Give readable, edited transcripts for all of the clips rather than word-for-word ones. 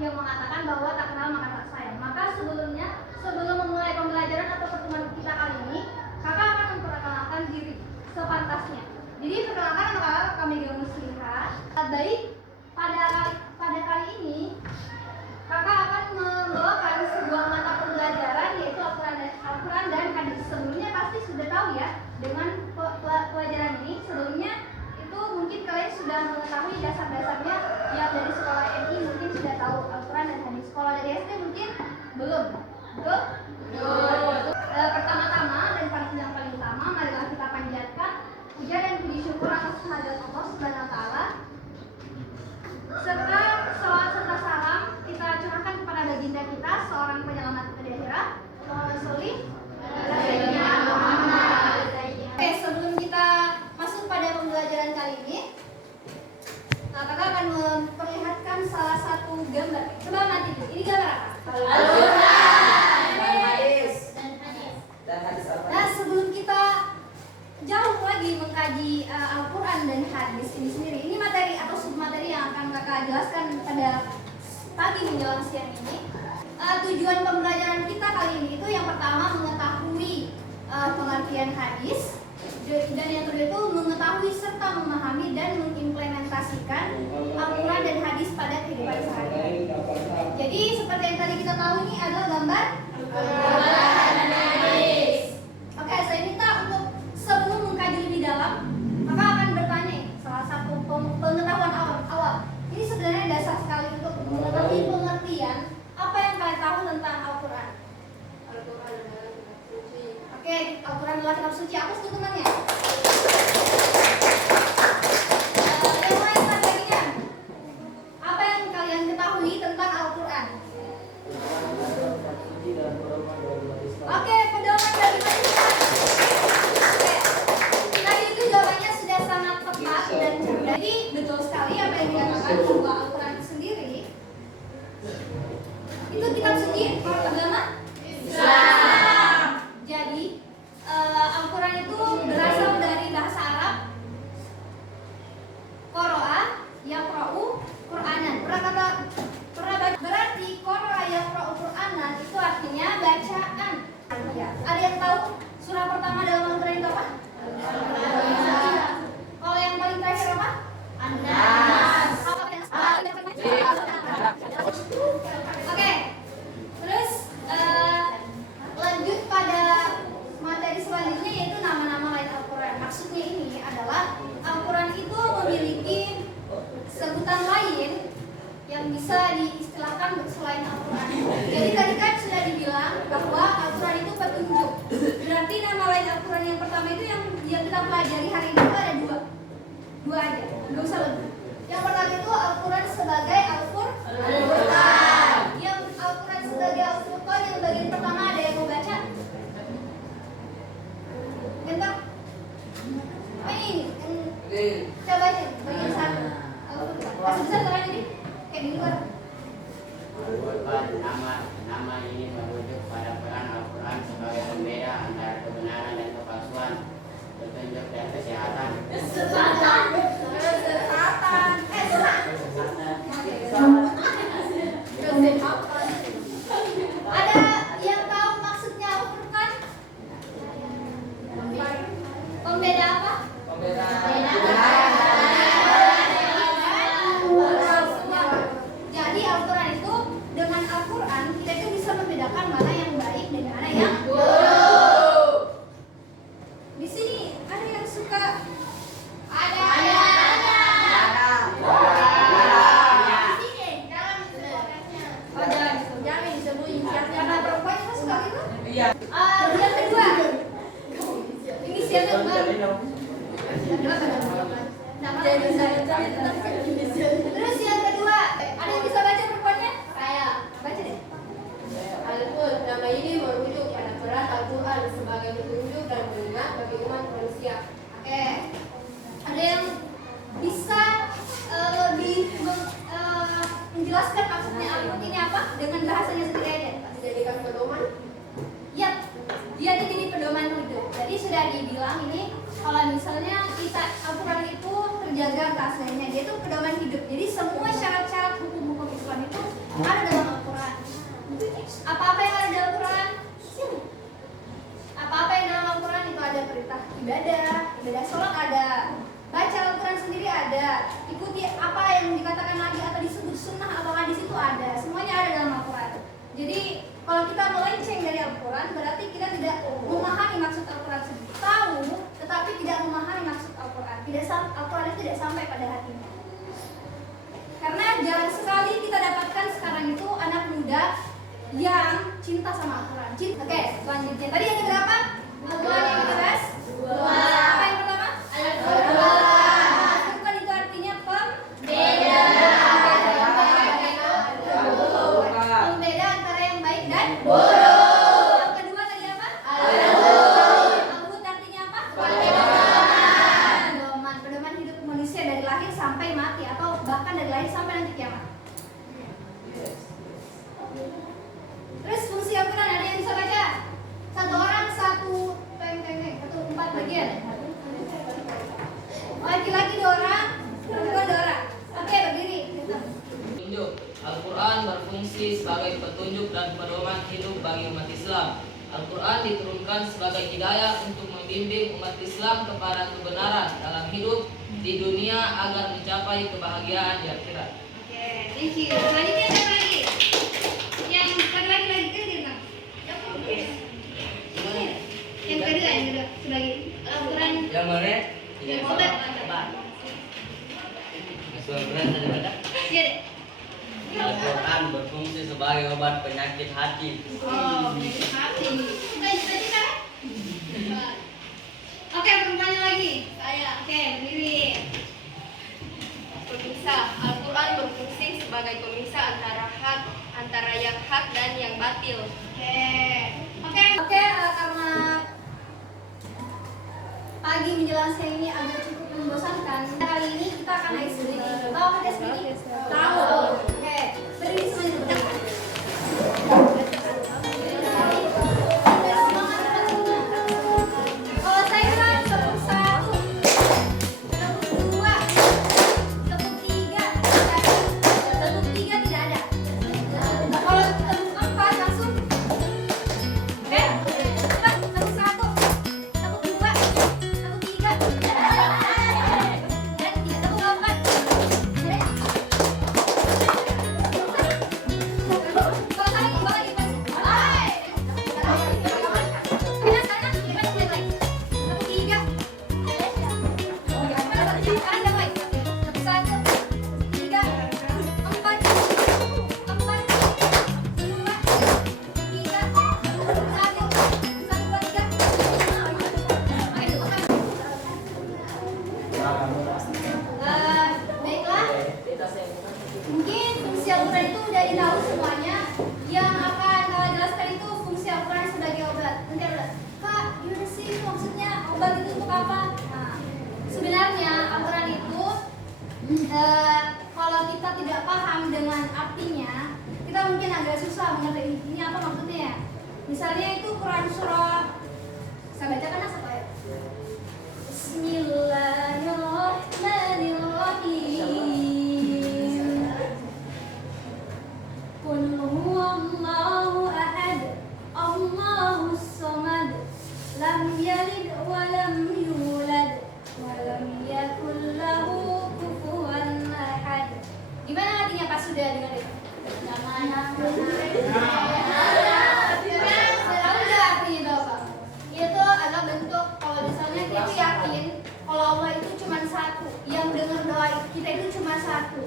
Yang mengatakan bahwa tak kenal maka tak sayang. Maka sebelum memulai pembelajaran atau pertemuan kita kali ini, kakak akan memperkenalkan diri sepantasnya. Jadi perkenalkan nama kakak kami Gil Muslihat. Baik, pada kali ini kakak akan membawakan sebuah mata pembelajaran yaitu Al-Quran dan Hadis. Sebelumnya pasti sudah tahu ya dengan pelajaran ini. Sebelumnya itu mungkin kalian sudah mengetahui dasar-dasarnya. Yang dari sekolah MI mungkin sudah tahu Al-Quran dan Hadis. Sekolah dari SD mungkin belum. Betul? Pertama-tama dan yang paling utama, marilah kita panjatkan puja dan puji syukur atas kehadirat Allah Subhanahu wa taala. Serta salawat serta salam kita curahkan kepada baginda kita, seorang penyelamat kita di akhirat, Muhammad Sholli Muhammad. Oke, sebelum kita masuk pada pembelajaran kali ini, kakak akan memperlihatkan salah satu gambar. Coba mati dulu. Ini gambar apa? Al-Quran dan Hadis. Nah, sebelum kita jauh lagi mengkaji Al-Quran dan Hadis ini sendiri, ini materi atau submateri yang akan kakak jelaskan pada pagi menjelang siang ini. Tujuan pembelajaran kita kali ini itu yang pertama mengetahui pengertian hadis. Dan yang kedua itu mengetahui serta memahami dan mengimplementasikan Al-Quran dan Hadis pada kehidupan sehari-hari. Jadi seperti yang tadi kita tahu, ini adalah gambar Al-Quran dan Hadis. Oke, saya minta untuk sebelum mengkaji lebih dalam, maka akan bertanya salah satu pengetahuan awal. Ini sebenarnya dasar sekali untuk mengetahui pengertian apa yang kalian tahu tentang Al-Quran. Oke, Al-Quran adalah kitab suci. Apa sih temannya? Yang lain bagian. Apa yang kalian ketahui tentang Al-Quran? Oke, pedoman bagi manusia. Oke, tadi itu jawabannya sudah sangat tepat dan cerdas. Jadi betul sekali apa yang dikatakan bahwa Al-Quran sendiri itu kitab suci agama Islam. Jadi Al-Quran itu berasal dari bahasa Arab Qara'a yaqra'u Qur'anan. Berarti Qara'a yaqra'u Qur'anan itu artinya bacaan. Ada yang tahu surah pertama dalam Al-Quran itu apa? Kalau yang paling terakhir apa? An-Nas. Oke. Terus lanjut pada materi selanjutnya yaitu nama-nama lain Al-Quran. Maksudnya ini adalah Al-Quran itu memiliki sebutan lain yang bisa diistilahkan selain Al-Quran. Jadi tadi kan sudah dibilang bahwa Al-Quran itu petunjuk. Berarti nama lain Al-Quran yang pertama itu yang kita pelajari hari ini itu ada dua aja, nggak usah lebih. Yang pertama itu Al-Quran sebagai Al-Furqan. Yang Al-Quran sebagai Al-Furqan yang bagian pertama ada yang mau baca? Bentar. Oh ini. Coba aja bagian satu. Masih bisa tangan ini? Kayak di luar. Nama ini merujuk pada peran Al-Quran sebagai pembeda antara kebenaran dan kepalsuan, petunjuk dan kesehatan. Ada yang tahu maksudnya Al-Furqan? Pembeda apa? Jadi Al-Quran itu dengan Al-Quran kita itu bisa membedakan mana yang baik dan mana yang buruk. Di sini ada yang suka ada. Oh jangan disembunyi karena perempuan itu suka gitu. Yang kedua, ini siapa yang terus yang kedua, ada yang bisa baca perempuannya? Saya baca deh. Nama ini merujuk pada sebagai petunjuk dan pengingat bagi umat manusia. Oke. Ada yang bisa lebih menjelaskan maksudnya Al-Qur'an ini apa dengan bahasanya sendiri aja? Dijadikan pedoman. Yap, dia itu jadi pedoman hidup. Jadi sudah dibilang ini kalau misalnya kita Al-Qur'an itu terjaga keasliannya, dia itu pedoman hidup. Jadi semua syarat-syarat hukum-hukum Islam itu ada dalam Al-Qur'an. Apa-apa yang ada dalam Al-Qur'an? Apa-apa yang dalam Al-Qur'an itu ada perintah ibadah sholat ada, baca Al-Qur'an sendiri ada, ikuti apa yang dikatakan Nabi atau disebut sunnah atau hadis itu ada, semuanya ada dalam Al-Qur'an. Jadi kalau kita melenceng dari Al-Qur'an berarti kita tidak memahami maksud Al-Qur'an sendiri. Tahu tetapi tidak memahami maksud Al-Qur'an. Al-Qur'an itu tidak sampai pada hatinya. Karena jarang sekali kita dapatkan sekarang itu anak muda yang cinta sama Al-Qur'an. Oke, selanjutnya. Tadi yang berapa? Al-Qur'an yang keras? Dua. Apa yang pertama? Al-Qur'an. Al-Qur'an itu artinya pembeda. Pembeda antara yang baik dan buruk. Yang kedua tadi apa? Al-Hud artinya apa? Pedoman. Pedoman hidup manusia dari lahir sampai mati atau bahkan dari lahir sampai nanti kiamat. Terus fungsi Al-Qur'an ada yang bisa baca? Satu orang satu empat bagian. Laki-laki 2 orang, perempuan 2 orang. Oke, berdiri. Petunjuk. Al-Quran berfungsi sebagai petunjuk dan pedoman hidup bagi umat Islam. Al-Quran diturunkan sebagai hidayah untuk membimbing umat Islam kepada kebenaran dalam hidup di dunia agar mencapai kebahagiaan di akhirat. Oke, thank you. Selanjutnya siapa lagi? Yang laki-laki lagi kan dia. Yang kedua sebagai Al-Quran. Yang mana? Yang obat. Al-Quran daripada? Iya deh. Al-Quran berfungsi sebagai obat penyakit hati. Oh, penyakit hati. Tadi kan? Oke, perempuannya lagi. Saya. Oke, berdiri. Pemisah. Al-Quran berfungsi sebagai pemisah antara yang hak dan yang batil. Oke, karena pagi menjelang siang ini agak cukup membosankan. Kali ini kita akan ice breaking. Tahu kan ice breaking? Tahu. Oke, berdiri semuanya. Kalau saya bilang tepuk 1, tepuk 2, tepuk 3, tepuk 3 tidak ada. Kalau tepuk 4 langsung. Cepat, tepuk 1, tepuk 2, tepuk 3, dan 3, tepuk 4. Kalau saya kembali lagi pas. Kanan, kanan, lagi. Tepuk 3. Kanan dan lagi. Tepuk 1, 3, 4, 4, 2, 3, 1, 2, 3. Baiklah. Mungkin fungsi Al-Quran itu udah ditahu semuanya. Yang akan jelaskan itu fungsi Al-Quran sebagai obat. Nanti ada, Kak, gimana sih maksudnya obat itu untuk apa? Nah, sebenarnya Al-Quran itu kalau kita tidak paham dengan artinya, kita mungkin agak susah mengerti ini apa maksudnya ya. Misalnya itu Quran surah, saya bacakan apa ya? Bismillahirrahmanirrahim. Qul huwallahu ahad, Allahus samad, lam yalid wa lam yulad wa lam yakul lahu kufuwan ahad. Gimana artinya Pak sudah dengar itu? Tahu nggak artinya itu apa? Itu adalah bentuk kalau misalnya kita yakin kalau Allah itu cuma satu, yang dengar doa kita itu cuma satu.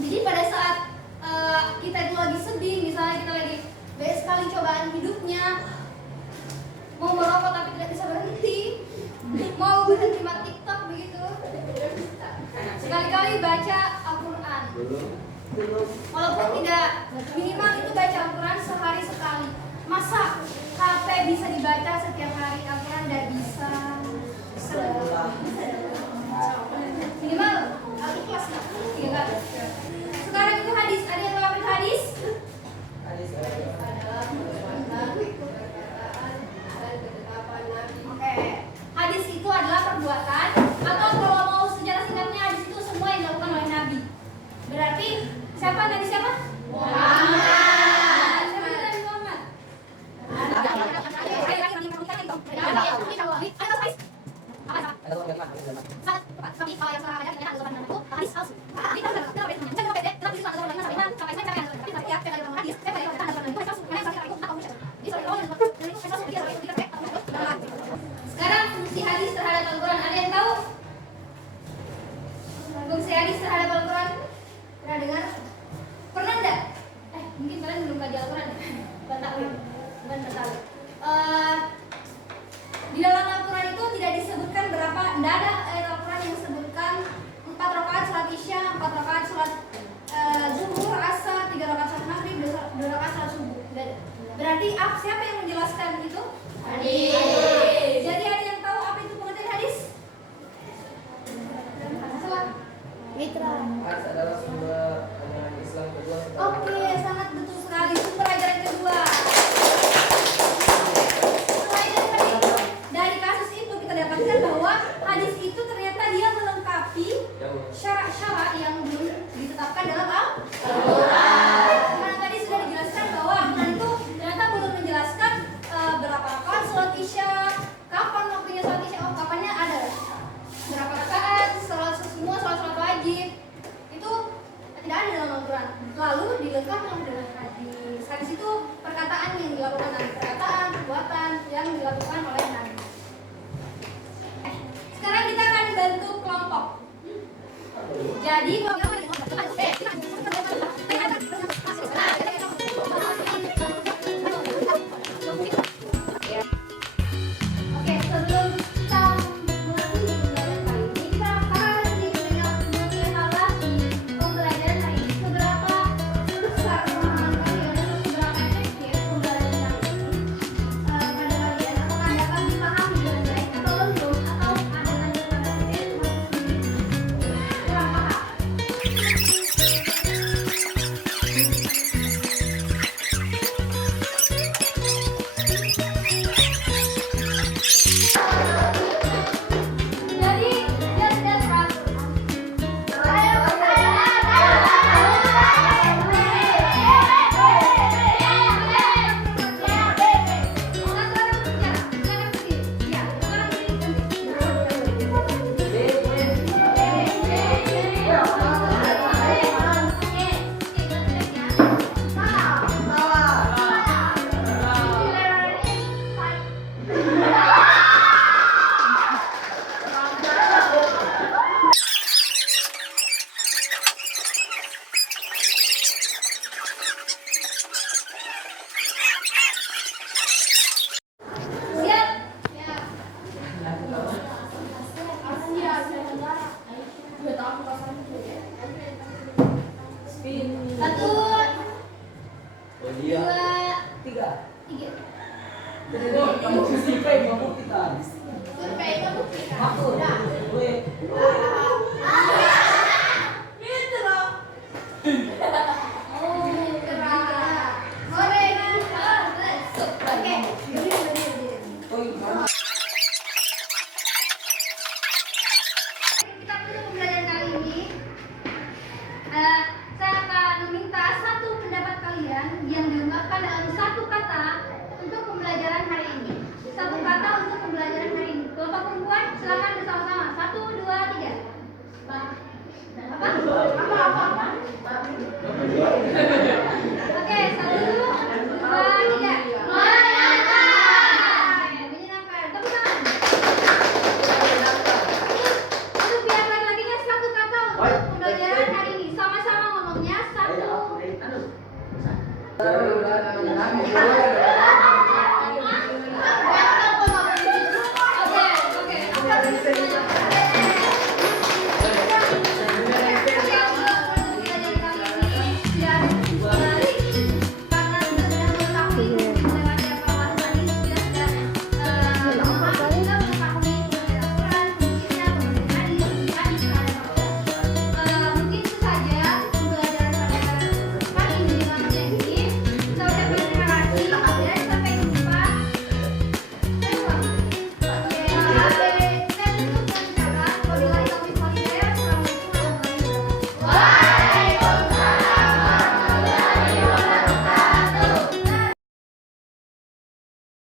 Jadi pada saat kita itu lagi sedih, misalnya kita lagi banyak sekali cobaan hidupnya, mau merokok tapi tidak bisa berhenti, mau berhenti main TikTok begitu, sekali-kali baca Al-Quran. Walaupun tidak, minimal itu baca Al-Quran sehari sekali. Masa HP bisa dibaca setiap hari Al-Quran dan bisa minimal Al-Ikhlas lah. Sekarang itu hadis, ada yang tahu apa itu hadis? Oke, hadis itu adalah perbuatan atau kalau mau secara singkatnya hadis itu semua yang dilakukan oleh Nabi. Berarti siapa Nabi siapa? Muhammad. Siapa Nabi Muhammad? Sekarang fungsi hadis terhadap Al-Quran, ada yang tahu? Fungsi hadis terhadap Al-Quran pernah dengar? Pernah enggak? Mungkin kalian belum baca Al-Quran ya? Bukan tahu. Di dalam Al-Quran itu tidak disebutkan berapa, tidak ada ayat Al-Quran yang sebutkan 4 rakaat salat Isya, 4 rakaat salat zuhur, asar, 3 rakaat salat maghrib, 2 rakaat salat subuh. Berarti siapa yang menjelaskan itu? Hadis. Jadi ada yang tahu apa itu pengertian hadis? Mitra. Hadis adalah sumber ajaran Islam kedua. Oke, sangat betul sekali, sumber ajaran kedua. Dari kasus itu kita dapatkan bahwa hadis itu ternyata dia melengkapi syarat-syarat yang belum ditetapkan dalam Al-Quran. Karena tadi sudah dijelaskan bahwa Al-Quran itu ternyata belum menjelaskan berapa rakaat sholat Isya, kapan waktunya sholat Isya, kapannya ada berapa rakaat, semua sholat wajib itu tidak ada dalam Al-Quran. Lalu dilengkapi dengan hadis. Hadis itu perkataan yang dilakukan oleh perkataan, perbuatan yang dilakukan oleh Nabi. Sekarang kita akan bentuk kelompok. Jadi oke, sebelum kita mulai pembelajaran kali ini, kita akan mengenal pembelajaran kali ini. Seberapa besar pemahaman kalian dan seberapa efektif pembelajaran kali ini pada kalian? Apakah dapat dipahami dengan baik atau belum? Atau ada lanjutan kalian masih kurang paham? Jadi dia teratur. Siap? Satu, dua, tiga. Kamu survei kamu kita. Survei kamu kita. Aku. Udah. Gue.